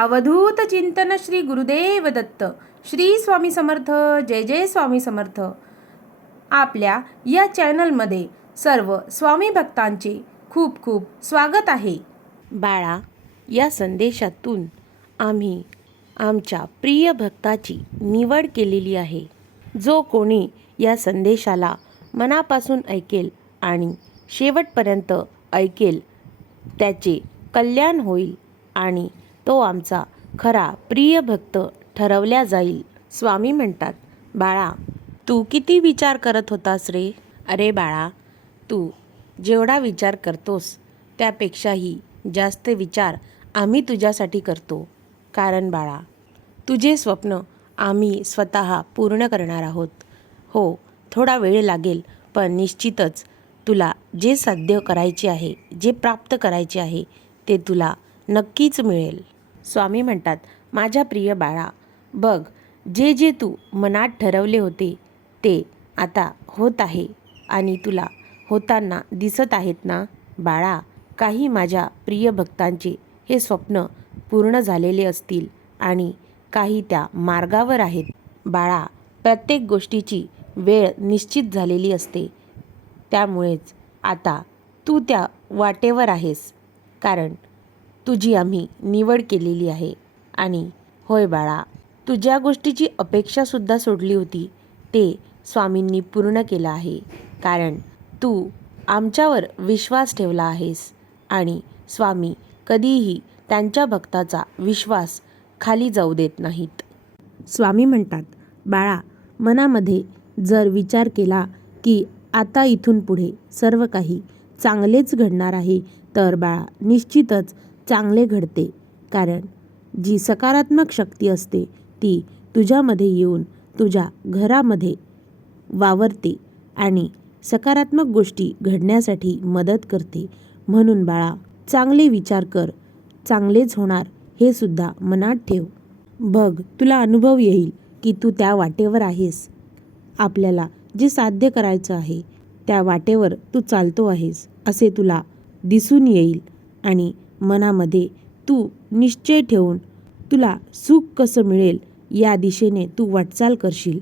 अवधूत चिंतन श्री गुरुदेव दत्त. श्री स्वामी समर्थ जय जय स्वामी समर्थ. आपल्या या चॅनलमध्ये सर्व स्वामी भक्तांचे खूप खूप स्वागत आहे. बाळा या संदेशातून आम्ही आमच्या प्रिय भक्ताची निवड केलेली आहे. जो कोणी या संदेशाला मनापासून ऐकेल आणि शेवटपर्यंत ऐकेल त्याचे कल्याण होईल आणि तो आमचा खरा प्रिय भक्त ठरवल्या जाईल. स्वामी म्हणतात बाळा तू किती विचार करत होतास रे? अरे बाळा तू जेवढा विचार करतोस त्यापेक्षाही जास्त विचार आम्ही तुझ्यासाठी करतो. कारण बाळा तुझे स्वप्न आम्ही स्वतः पूर्ण करणार आहोत. हो थोडा वेळ लागेल पण निश्चितच तुला जे साध्य करायचे आहे जे प्राप्त करायचे आहे ते तुला नक्कीच मिळेल. स्वामी म्हणतात माझ्या प्रिय बाळा बघ जे जे तू मनात ठरवले होते ते आता होत आहे आणि तुला होताना दिसत आहेत ना बाळा काही माझ्या प्रिय भक्तांचे हे स्वप्न पूर्ण झालेले असतील आणि काही त्या मार्गावर आहेत. बाळा प्रत्येक गोष्टीची वेळ निश्चित झालेली असते. त्यामुळेच आता तू त्या वाटेवर आहेस. कारण तुझी आम्ही निवड केलेली आहे. आणि होय बाळा तू ज्या गोष्टीची अपेक्षासुद्धा सोडली होती. ते स्वामींनी पूर्ण केलं आहे. कारण तू आमच्यावर विश्वास ठेवला आहेस. आणि स्वामी कधीही त्यांच्या भक्ताचा विश्वास खाली जाऊ देत नाहीत. स्वामी म्हणतात बाळा मनामध्ये जर विचार केला की आता इथून पुढे सर्व काही चांगलेच घडणार आहे तर बाळा निश्चितच चांगले घडते. कारण जी सकारात्मक शक्ती असते ती तुझ्यामध्ये येऊन तुझ्या घरामध्ये वावरते आणि सकारात्मक गोष्टी घडण्यासाठी मदत करते. म्हणून बाळा चांगले विचार कर. चांगलेच होणार हे सुद्धा मनात ठेव. बघ तुला अनुभव येईल की तू त्या वाटेवर आहेस. आपल्याला जे साध्य करायचं आहे त्या वाटेवर तू चालतो आहेस असे तुला दिसून येईल आणि मनामध्ये तू निश्चय ठेवून तुला सुख कसं मिळेल या दिशेने तू वाटचाल करशील.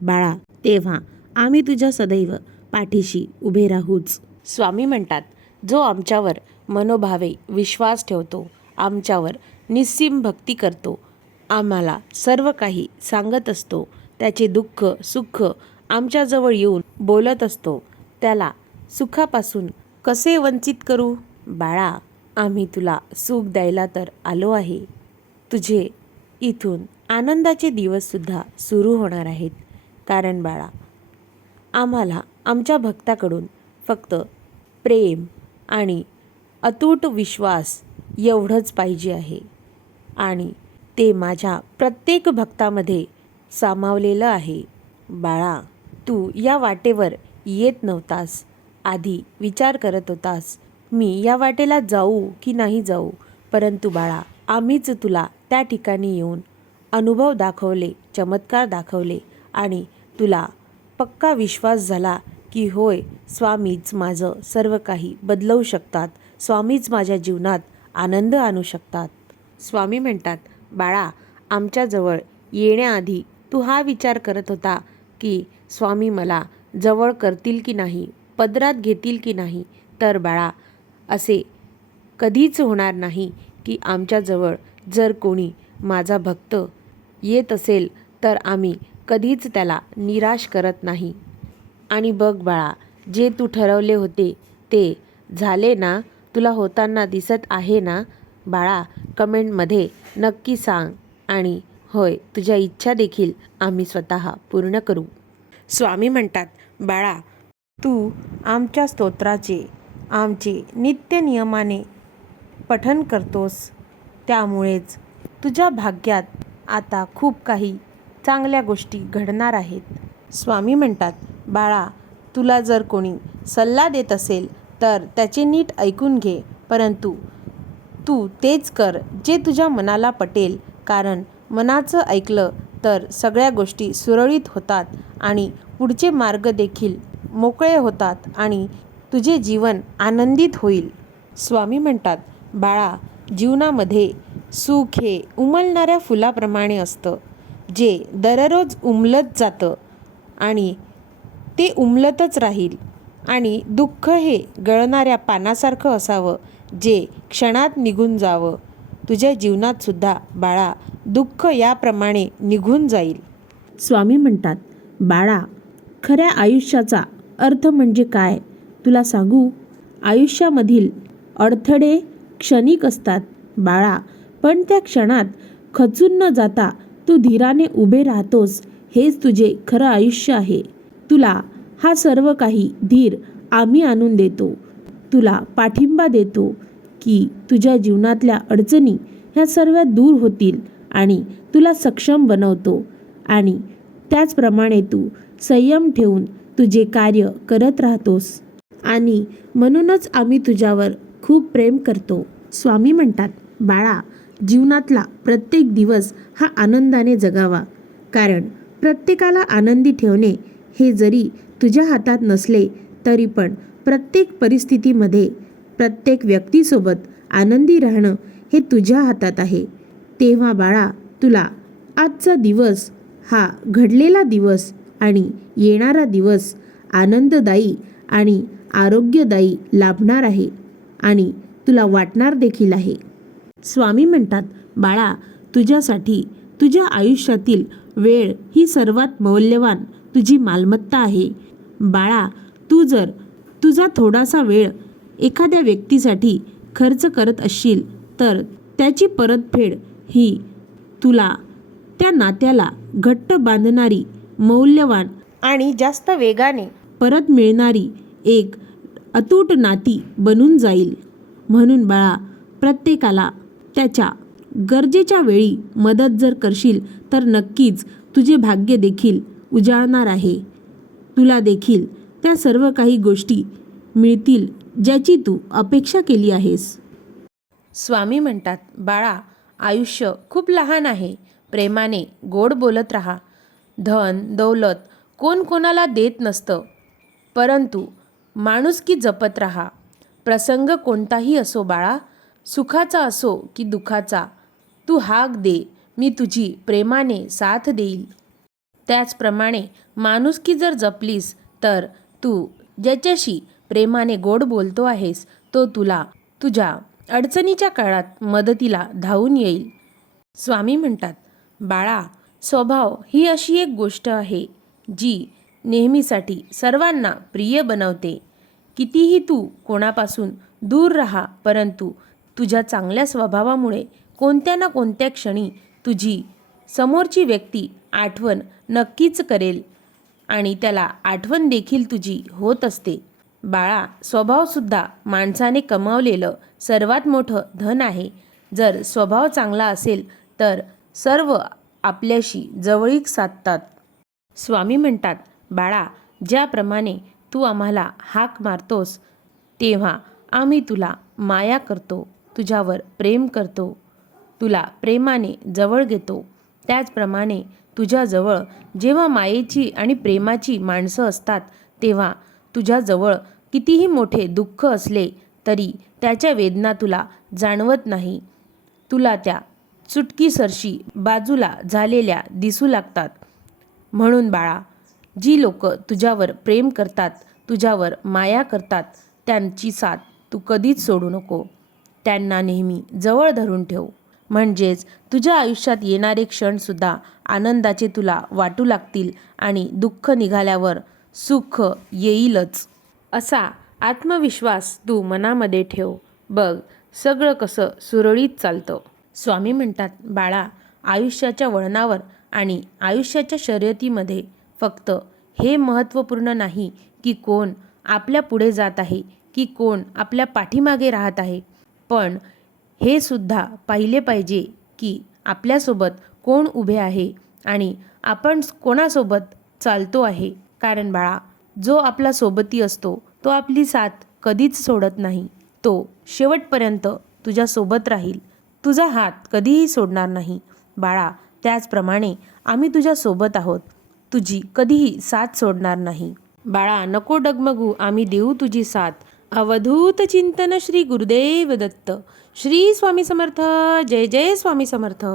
बाळा तेव्हा आम्ही तुझ्या सदैव पाठीशी उभे राहूच. स्वामी म्हणतात जो आमच्यावर मनोभावे विश्वास ठेवतो आमच्यावर निस्सीम भक्ती करतो आम्हाला सर्व काही सांगत असतो त्याचे दुःख सुख आमच्याजवळ येऊन बोलत असतो त्याला सुखापासून कसे वंचित करू? बाळा आम्ही तुला सुख द्यायला तर आलो आहे. तुझे इथून आनंदाचे दिवससुद्धा सुरू होणार आहेत. कारण बाळा आम्हाला आमच्या भक्ताकडून फक्त प्रेम आणि अतूट विश्वास एवढंच पाहिजे आहे. आणि ते माझ्या प्रत्येक भक्तामध्ये सामावलेलं आहे. बाळा तू या वाटेवर येत नव्हतास. आधी विचार करत होतास. मी या वाटेला जाऊ की नाही जाऊ? परंतु बाळा आम्हीच तुला त्या ठिकाणी येऊन अनुभव दाखवले चमत्कार दाखवले आणि तुला पक्का विश्वास झाला की होय स्वामीच माझं सर्व काही बदलवू शकतात स्वामीच माझ्या जीवनात आनंद आणू शकतात. स्वामी म्हणतात बाळा आमच्याजवळ येण्याआधी तू हा विचार करत होता की स्वामी मला जवळ करतील की नाही पदरात घेतील की नाही? तर बाळा असे कधीच होणार नाही की आमच्याजवळ जर कोणी माझा भक्त येत असेल तर आम्ही कधीच त्याला निराश करत नाही. आणि बघ बाळा जे तू ठरवले होते ते झाले ना? तुला होताना दिसत आहे ना? बाळा कमेंटमध्ये नक्की सांग. आणि होय तुझ्या इच्छा देखील आम्ही स्वतः पूर्ण करू. स्वामी म्हणतात बाळा तू आमच्या स्तोत्राचे आमचे नित्य नियमाने पठन करतोस. त्यामुळेच तुझ्या भाग्यात आता खूप काही चांगल्या गोष्टी घडणार आहेत. स्वामी म्हणतात बाळा तुला जर कोणी सल्ला देत असेल तर त्याचे नीट ऐकून घे. परंतु तू तेच कर जे तुझ्या मनाला पटेल. कारण मनाचं ऐकलं तर सगळ्या गोष्टी सुरळीत होतात आणि पुढचे मार्ग देखील मोकळे होतात आणि तुझे जीवन आनंदित होईल. स्वामी म्हणतात बाळा जीवनामध्ये सुख हे उमलणाऱ्या फुलाप्रमाणे असतं. जे दररोज उमलत जातं आणि ते उमलतच राहील आणि दुःख हे गळणाऱ्या पानासारखं असावं जे क्षणात निघून जावं. तुझ्या जीवनात सुद्धा बाळा दुःख याप्रमाणे निघून जाईल. स्वामी म्हणतात बाळा खऱ्या आयुष्याचा अर्थ म्हणजे काय? तुला सांगू आयुष्यामधील अडथळे क्षणिक असतात बाळा पण त्या क्षणात खचून न जाता तू धीराने उभे राहतोस हेच तुझे खरं आयुष्य आहे. तुला हा सर्व काही धीर आम्ही आणून देतो. तुला पाठिंबा देतो की तुझ्या जीवनातल्या अडचणी ह्या सर्व दूर होतील आणि तुला सक्षम बनवतो आणि त्याचप्रमाणे तू संयम ठेवून तुझे कार्य करत राहतोस. आणि म्हणूनच आम्ही तुझ्यावर खूप प्रेम करतो. स्वामी म्हणतात बाळा जीवनातला प्रत्येक दिवस हा आनंदाने जगावा. कारण प्रत्येकाला आनंदी ठेवणे हे जरी तुझ्या हातात नसले तरी पण प्रत्येक परिस्थितीमध्ये प्रत्येक व्यक्तीसोबत आनंदी राहणं हे तुझ्या हातात आहे. तेव्हा बाळा तुला आजचा दिवस हा घडलेला दिवस आणि येणारा दिवस आनंददायी आणि आरोग्यदायी लाभणार आहे आणि तुला वाटणार देखील आहे. स्वामी म्हणतात बाळा तुझ्यासाठी तुझ्या आयुष्यातील वेळ ही सर्वात मौल्यवान तुझी मालमत्ता आहे. बाळा तू जर तुझा थोडासा वेळ एखाद्या व्यक्तीसाठी खर्च करत असशील तर त्याची परतफेड ही तुला त्या नात्याला घट्ट बांधणारी मौल्यवान आणि जास्त वेगाने परत मिळणारी एक अतूट नाती बनून जाईल. म्हणून बाळा प्रत्येकाला त्याच्या गरजेच्या वेळी मदत जर करशील तर नक्कीच तुझे भाग्य देखील उजाळणार आहे. तुला देखील त्या सर्व काही गोष्टी मिळतील ज्याची तू अपेक्षा केली आहेस. स्वामी म्हणतात बाळा आयुष्य खूप लहान आहे. प्रेमाने गोड बोलत राहा. धन दौलत कोण कोणाला देत नसतं. परंतु माणुसकी जपत राहा. प्रसंग कोणताही असो बाळा सुखाचा असो की दुखाचा तू हाक दे मी तुझी प्रेमाने साथ देईल. त्याचप्रमाणे माणुसकी जर जपलीस तर तू ज्याच्याशी प्रेमाने गोड बोलतो आहेस तो तुला तुझ्या अडचणीच्या काळात मदतीला धावून येईल. स्वामी म्हणतात बाळा स्वभाव ही अशी एक गोष्ट आहे जी नेहमीसाठी सर्वांना प्रिय बनवते. कितीही तू कोणापासून दूर राहा परंतु तुझ्या चांगल्या स्वभावामुळे कोणत्या ना कोणत्या क्षणी तुझी समोरची व्यक्ती आठवण नक्कीच करेल आणि त्याला आठवण देखील तुझी होत असते. बाळा स्वभावसुद्धा माणसाने कमावलेलं सर्वात मोठं धन आहे. जर स्वभाव चांगला असेल तर सर्व आपल्याशी जवळीक साधतात. स्वामी म्हणतात बाळा ज्याप्रमाणे तू आम्हाला हाक मारतोस तेव्हा आम्ही तुला माया करतो तुझ्यावर प्रेम करतो. तुला प्रेमाने जवळ घेतो. त्याचप्रमाणे तुझ्याजवळ जेव्हा मायेची आणि प्रेमाची माणसं असतात तेव्हा तुझ्याजवळ कितीही मोठे दुःख असले तरी त्याच्या वेदना तुला जाणवत नाही. तुला त्या चुटकीसरशी बाजूला झालेल्या दिसू लागतात. म्हणून बाळा जी लोक तुझ्यावर प्रेम करतात तुझ्यावर माया करतात त्यांची साथ तू कधीच सोडू नको. त्यांना नेहमी जवळ धरून ठेव. म्हणजेच तुझ्या आयुष्यात येणारे क्षणसुद्धा आनंदाचे तुला वाटू लागतील आणि दुःख निघाल्यावर सुख येईलच. असा आत्मविश्वास तू मनामध्ये ठेव. बघ सगळं कसं सुरळीत चालतं. स्वामी म्हणतात बाळा आयुष्याच्या वळणावर आणि आयुष्याच्या शर्यतीमध्ये फक्त हे महत्त्वपूर्ण नाही की कोण आपल्या पुढे जात आहे की कोण आपल्या पाठीमागे राहत आहे. पण हे सुद्धा पाहिले पाहिजे की आपल्यासोबत कोण उभे आहे आणि आपण कोणासोबत चालतो आहे. कारण बाळा जो आपला सोबती असतो तो आपली साथ कधीच सोडत नाही. तो शेवटपर्यंत तुझ्यासोबत राहील. तुझा हात कधीही सोडणार नाही. बाळा त्याचप्रमाणे आम्ही तुझ्यासोबत आहोत. तुझी कधीही साथ सोडणार नाही. बाळा नको डगमगू. आम्ही देऊ तुझी साथ. अवधूत चिंतन श्री गुरुदेव दत्त. श्री स्वामी समर्थ. जय जय स्वामी समर्थ.